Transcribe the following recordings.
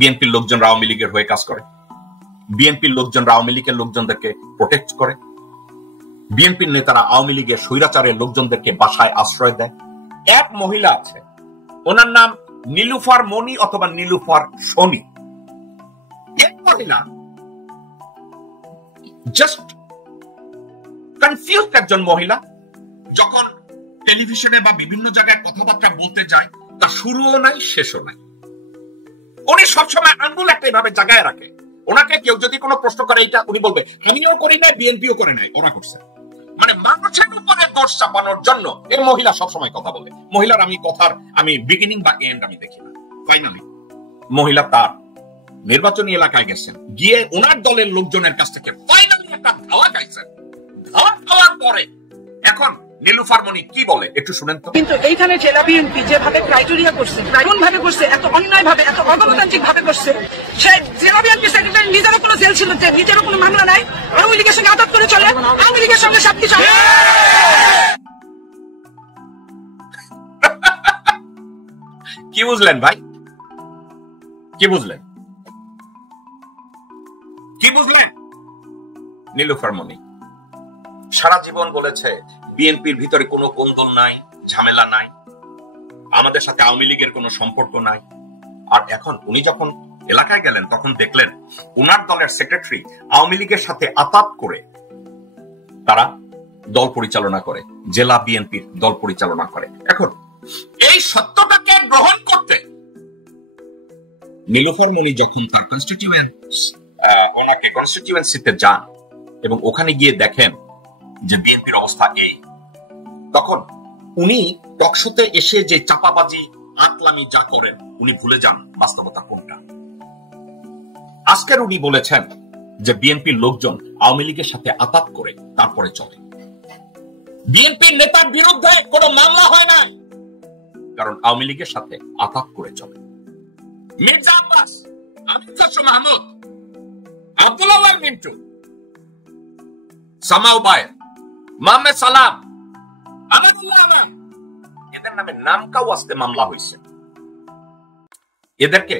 বিএনপির লোকজনরা আওয়ামী লীগের হয়ে কাজ করে, বিএনপির লোকজনরা আওয়ামী লীগের লোকজনদেরকে প্রোটেক্ট করে, বিএনপির নেতারা আওয়ামী লীগের স্বৈরাচারের লোকজনদেরকে বাসায় আশ্রয় দেয়। এক মহিলা আছে, ওনার নাম নীলুফার মনি অথবা নীলুফার শনি। এক মহিলা জাস্ট কনফিউজড একজন মহিলা, যখন টেলিভিশনে বা বিভিন্ন জায়গায় কথাবার্তা বলতে যায় তার শুরুও নাই শেষও নাই। উনি সবসময় আঙ্গুল একটা এভাবে জায়গায় রাখে, ওনাকে কেউ যদি কোনো প্রশ্ন করে এটা উনি বলবে আমিও করি নাই, বিএনপিও করে নাই, ওরা করছে। মানে মানুষের উপরে দোষ চাপানোর জন্য এই মহিলা সবসময় কথা বলে। মহিলার আমি বিগিনিং বা এন্ড আমি দেখি না। ফাইনালি মহিলা তার নির্বাচনী এলাকায় গেছেন, গিয়ে ওনার দলের লোকজনের কাছ থেকে ফাইনালি একটা ধাওয়া খাইছেন। ধাওয়া খাওয়ার পরে এখন নীলুফার মনি কি বলে একটু শুনেন তো। কিন্তু এইখানে জেলা বিএনপি যেভাবে ক্রাইটেরিয়া করছে, এমন ভাবে করছে, এত অন্যায় ভাবে, এত অগণতান্ত্রিক ভাবে করছে, সে জেলা বিএনপি সেক্রেটারি নিজেরও কোনো জেল ছিল, নিজেরও কোনো মামলা নাই, আওয়ামী লীগের সঙ্গে আদত করে চলে, আওয়ামী লীগের সঙ্গে সবকিছু। কি বুঝলেন ভাই? কি বুঝলেন? কি বুঝলেন? নীলুফার মনি সারা জীবন বলেছে বিএনপির ভিতরে কোনো গোন্দল নাই, ঝামেলা নাই, আমাদের সাথে আওয়ামী লীগের কোনো সম্পর্ক নাই। আর এখন উনি যখন এলাকায় গেলেন তখন দেখলেন উনার দলের সেক্রেটারি আওয়ামী লীগের সাথে আতাত করে তারা দল পরিচালনা করে, জেলা বিএনপির দল পরিচালনা করে। এখন এই সত্যটাকে গ্রহণ করতে নীলুফার মনি যখন তার কনস্টিটিউয়েন্সিতে যান এবং ওখানে গিয়ে দেখেন যে বিএনপির অবস্থা এই, তখন উনি টকশোতে এসে যে চাপাবাজি আকলামি যা করেন উনি ভুলে যান বাস্তবতা কোনটা। আজকের উনি বলেছেন যে বিএনপির লোকজন আওয়ামী লীগের সাথে আতাত করে তারপরে চলে। বিএনপির নেতার বিরুদ্ধে কোনো মামলা হয় নাই, কারণ আওয়ামী লীগের সাথে আতাত করে চলে। মির্জা আব্বাস, আমির খসরু মাহমুদ, আব্দুল আওয়াল মিন্টু, সামাউ বায়ের, মোহাম্মদ সালাম, আমানুল্লাহ আমান, এদের নামে নামকাও আসতে মামলা হয়েছে। এদেরকে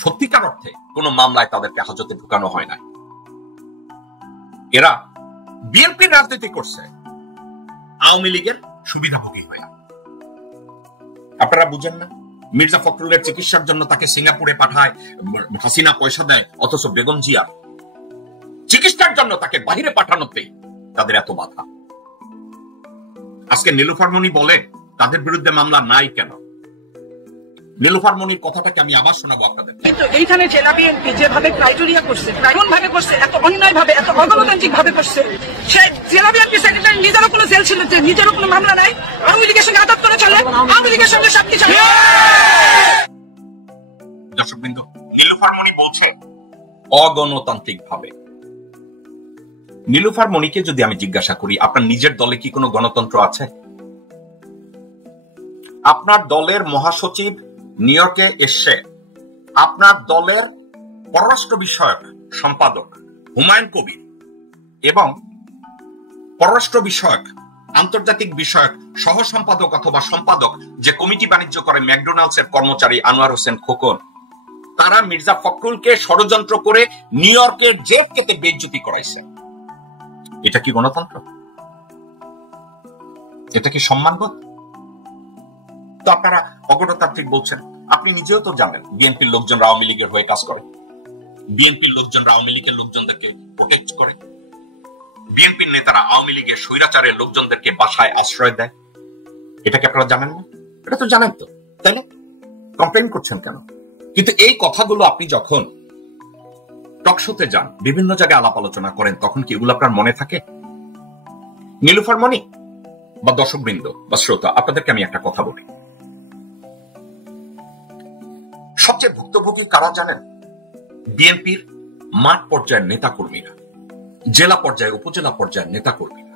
সত্যিকার অর্থে কোন মামলায় তাদেরকে হাজতে ঢুকানো হয় না। এরা বিএনপির রাজনীতি করছে আওয়ামী লীগের সুবিধাভোগী হয়। আপনারা বুঝেন না? মির্জা ফখরুলের চিকিৎসার জন্য তাকে সিঙ্গাপুরে পাঠায় হাসিনা, পয়সা দেয়, অথচ বেগম জিয়া চিকিৎসার জন্য তাকে বাহিরে পাঠানোতে তাদের এত বাধা। আজকে নীলুফার মনি বলে তাদের বিরুদ্ধে মামলা নাই কেন? নীলুফার মনির কথাটাকে আমি আবার শোনাবো আপনাদের। কিন্তু এইখানে জেলা বিএনপি যেভাবে ক্রাইটেরিয়া করছে, এমন ভাবে করছে, এত অন্যায় ভাবে, এত অগণতান্ত্রিক ভাবে করছে, সে জেলা বিএনপি সেক্রেটারি নিজেরও কোনো জেল ছিল, নিজেরও কোনো মামলা নাই, আওয়ামী লীগের সঙ্গে আদত করে চলে, আওয়ামী লীগের সঙ্গে সবকিছু। দর্শকবৃন্দ, নীলুফার মনি বলছে অগণতান্ত্রিক ভাবে। নীলুফার মনিকে যদি আমি জিজ্ঞাসা করি আপনার নিজের দলে কি কোনো গণতন্ত্র আছে? আপনার দলের মহাসচিব নিউ ইয়র্কে এসে আপনার দলের পররাষ্ট্র বিষয়ক সম্পাদক হুমায়ুন কবির এবং পররাষ্ট্র বিষয়ক আন্তর্জাতিক বিষয়ক সহ সম্পাদক অথবা সম্পাদক যে কমিটি বাণিজ্য করে ম্যাকডোনাল্ডস এর কর্মচারী আনোয়ার হোসেন খোকন, তারা মির্জা ফখরুলকে ষড়যন্ত্র করে নিউ ইয়র্কের জেল কেটে বেইজ্জতি করাইছে। এটা কি গণতন্ত্র? এটা কি সম্মানবোধ? তো আপনারা অগণতান্ত্রিক বলছেন। আপনি নিজেও তো জানেন বিএনপির লোকজনরা আওয়ামী লীগের হয়ে কাজ করে, বিএনপির লোকজনরা আওয়ামী লীগের লোকজনদেরকে প্রোটেক্ট করে, বিএনপির নেতারা আওয়ামী লীগের স্বৈরাচারের লোকজনদেরকে বাসায় আশ্রয় দেয়। এটা কি আপনারা জানেন না? এটা তো জানেন তো, তাই না? কমপ্লেইন করছেন কেন? কিন্তু এই কথাগুলো আপনি যখন টকশোতে যান, বিভিন্ন জায়গায় আলাপ আলোচনা করেন, তখন কি এগুলো আপনার মনে থাকে? নীলুফার মনি বা দর্শকবৃন্দ বা শ্রোতা, আপনাদেরকে আমি একটা কথা বলি, সবচেয়ে ভুক্তভোগী কারা জানেন? বিএনপির মাঠ পর্যায়ের নেতা কর্মীরা, জেলা পর্যায়ে উপজেলা পর্যায়ের নেতা কর্মীরা।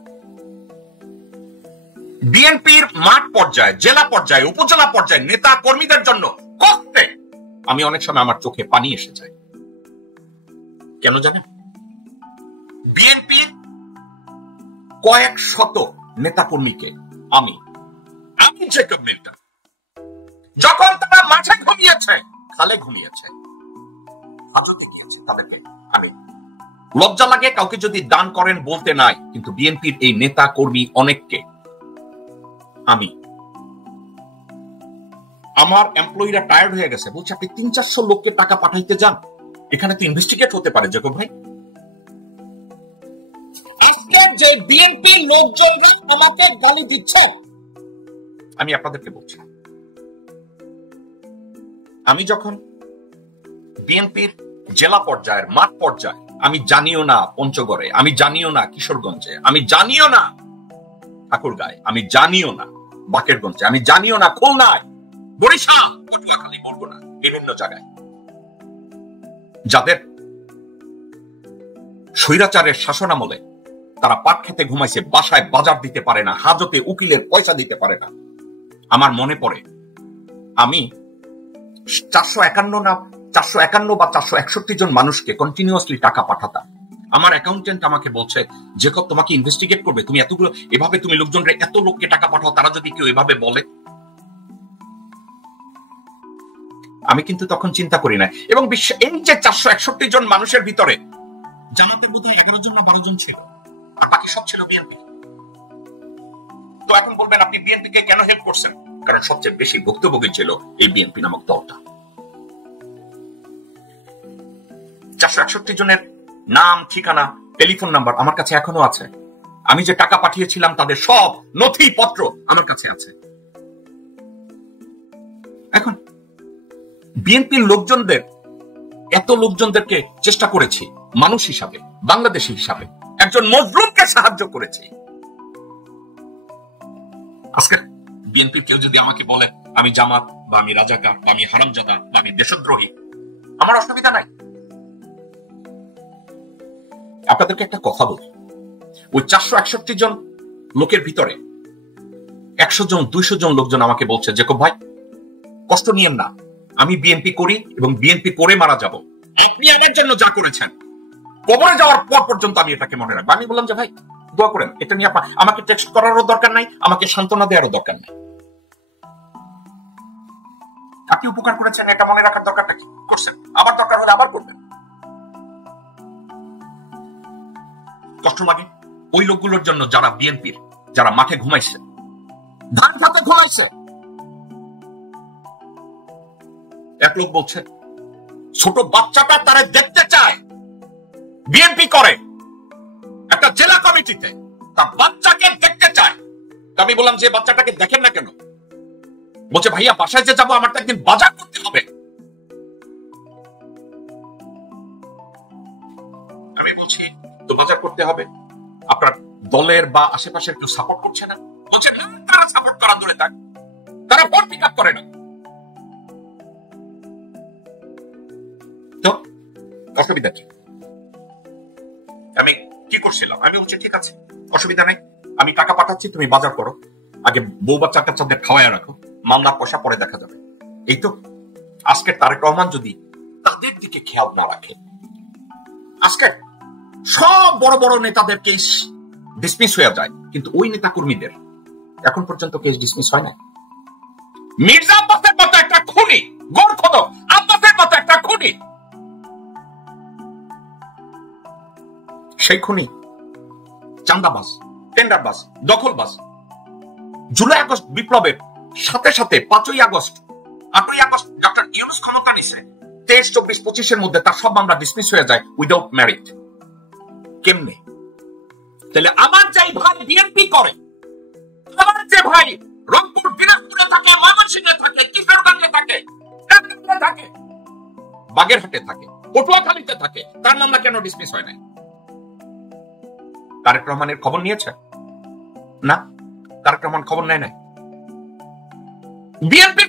বিএনপির মাঠ পর্যায়ে, জেলা পর্যায়ে, উপজেলা পর্যায়ের নেতা কর্মীদের জন্য করতে আমি অনেক সময় আমার চোখে পানি এসে যায়। কেন জানেন? বিএনপির কয়েক শত নেতা কর্মীকে আমি জেকব মিল্টন, যখন তারা মাঠে ঘুমিয়েছে, হালে ঘুমিয়েছে। আমি লজ্জা লাগে কাউকে যদি দান করেন বলতে নাই, কিন্তু বিএনপির এই নেতা কর্মী অনেককে আমি, আমার এমপ্লয়িরা টায়ার্ড হয়ে গেছে, বলছে আপনি 300-400 লোককে টাকা পাঠাইতে যান, এখানে তো ইনভেস্টিগেট হতে পারে জেকব ভাই। আজকে যে বিএনপি লোকজনরা আমাকে গালি দিচ্ছে, আমি আপনাদেরকে বলছি, আমি যখন বিএনপির জেলা পর্যায়ের মাঠ পর্যায়ে, আমি জানিও না পঞ্চগড়ে, আমি জানিও না কিশোরগঞ্জে, আমি জানিও না ঠাকুরগাঁয়ে, আমি জানিও না বাকেরগঞ্জে, আমি জানিও না খুলনায়, বরিশাল, পটুয়াখালী, বরগুনা, বিভিন্ন জায়গায় যাদের স্বৈরাচারের শাসনামলে তারা পাট খেতে ঘুমাইছে, বাসায় বাজার দিতে পারে না, হাজতে উকিলের পয়সা দিতে পারে না। আমার মনে পড়ে আমি 451 বা 461 জন মানুষকে কন্টিনিউয়াসলি টাকা পাঠাতাম। আমার অ্যাকাউন্টেন্ট আমাকে বলছে, জেকব তোমাকে ইনভেস্টিগেট করবে, তুমি এতগুলো এভাবে তুমি লোকজনকে এত লোককে টাকা পাঠাও, তারা যদি কেউ এভাবে বলে। আমি কিন্তু তখন চিন্তা করি না, এবং এই যে 461 জন মানুষের ভিতরে জানাতে বোধহয় 11 জন না 12 জন ছিল, আর বাকি সব ছিল বিএনপি। তো এখন বলবেন আপনি বিএনপিকে কেন হেল্প করছেন? কারণ সবচেয়ে বেশি ভুক্তভোগী ছিল এই বিএনপি নামক দলটা। 461 জনের নাম, ঠিকানা, টেলিফোন নাম্বার আমার কাছে এখনো আছে। আমি যে টাকা পাঠিয়েছিলাম তাদের সব নথিপত্র আমার কাছে আছে। এখন বিএনপির লোকজনদের, এত লোকজনদেরকে চেষ্টা করেছি মানুষ হিসাবে, বাংলাদেশী হিসাবে, একজন মজলুমকে সাহায্য করেছি। আজকে বিএনপির কেউ যদি আমাকে বলে আমি জামাত বা আমি রাজাকার বা আমি হারামজাদা বা আমি দেশদ্রোহী, আমার অসুবিধা নাই। আপনাদেরকে একটা কথা বলি, ওই 461 জন লোকের ভিতরে 100 জন 200 জন লোকজন আমাকে বলছে, জেকব ভাই কষ্ট নিয়েন না, আমি বিএনপি করি এবং বিএনপি করে মারা যাব, আপনি আমার জন্য যা করেছেন কবরে যাওয়ার পর পর্যন্ত আমি এটাকে মনে রাখবো। আমি বললাম যে ভাই দোয়া করেন, এটা নিয়ে আমাকে টেক্সট করারও দরকার নাই, আমাকে সান্ত্বনা দেওয়ারও দরকার নাই। আপনি উপকার করেছেন, এটা মনে রাখার দরকারটা কি করছেন, আবার দরকার হলে আবার করবেন। কষ্ট লাগে ওই লোকগুলোর জন্য যারা বিএনপির, যারা মাঠে ঘুমাইছে, ধান খেতে ঘুমাইছে। এক লোক বলছে ছোট বাচ্চাটা তারা দেখতে চায় বিএনপি করে, একটা জেলা কমিটিতে তার বাচ্চাকে দেখতে চায়। আমি বললাম যে বাচ্চাটাকে দেখেন না কেন? বলছে ভাইয়া বাসায় যে যাবো আমার তো একদিন বাজার করতে হবে। আমি বলছি তো বাজার করতে হবে, আপনার দলের বা আশেপাশের কেউ সাপোর্ট করছে না? বলছে না, তারা সাপোর্ট করা দূরে থাক, তারা ভোট পিক আপ করে না। তো অসুবিধা কি? আমি কি করছিলাম, আমি বলছি ঠিক আছে অসুবিধা নাই, আমি টাকা পাঠাচ্ছি, তুমি বাজার করো, আগে বউ বাচ্চা কাচ্চাদের খাওয়ায় রাখো, মামলার পয়সা পরে দেখা যাবে। এই তো আজকে তারেক রহমান যদি তাদের দিকে খেয়াল না রাখে, আজকে সব বড় বড় নেতাদের কেস ডিসমিস হয়ে যায়, কিন্তু ওই নেতা কর্মীদের এখন পর্যন্ত কেস ডিসমিস হয় না। মির্জা আব্বাসের মতো একটা খুনি, গোরখদক আব্বাসের মতো একটা খুনি, সেই খুনি চান্দাবাজ, টেন্ডারবাজ, দখলবাজ, জুলাই আগস্ট বিপ্লবের সাথে সাথে 5ই আগস্ট 8ই আগস্ট ডক্টর ইউনূস ক্ষমতা নিছে, 23, 24, 25 এর মধ্যে তার সব মামলা ডিসমিস হয়ে যায় উইদাউট মেরিট। কেমনে? তাহলে আমার যাই ভাই বিএনপি করে, আমার যে ভাই রংপুর, দিনাজপুরে থাকে, ময়মনসিংহে থাকে, কিশোরগঞ্জে থাকে, ঢাকায় থাকে, বাগেরহাটে থাকে, পটুয়াখালীতে থাকে, তার মামলা কেন ডিসমিস হয় না? তারেক রহমানের খবর নিয়েছে না? তারেক রহমান খবর নেয় নাই। বিএনপি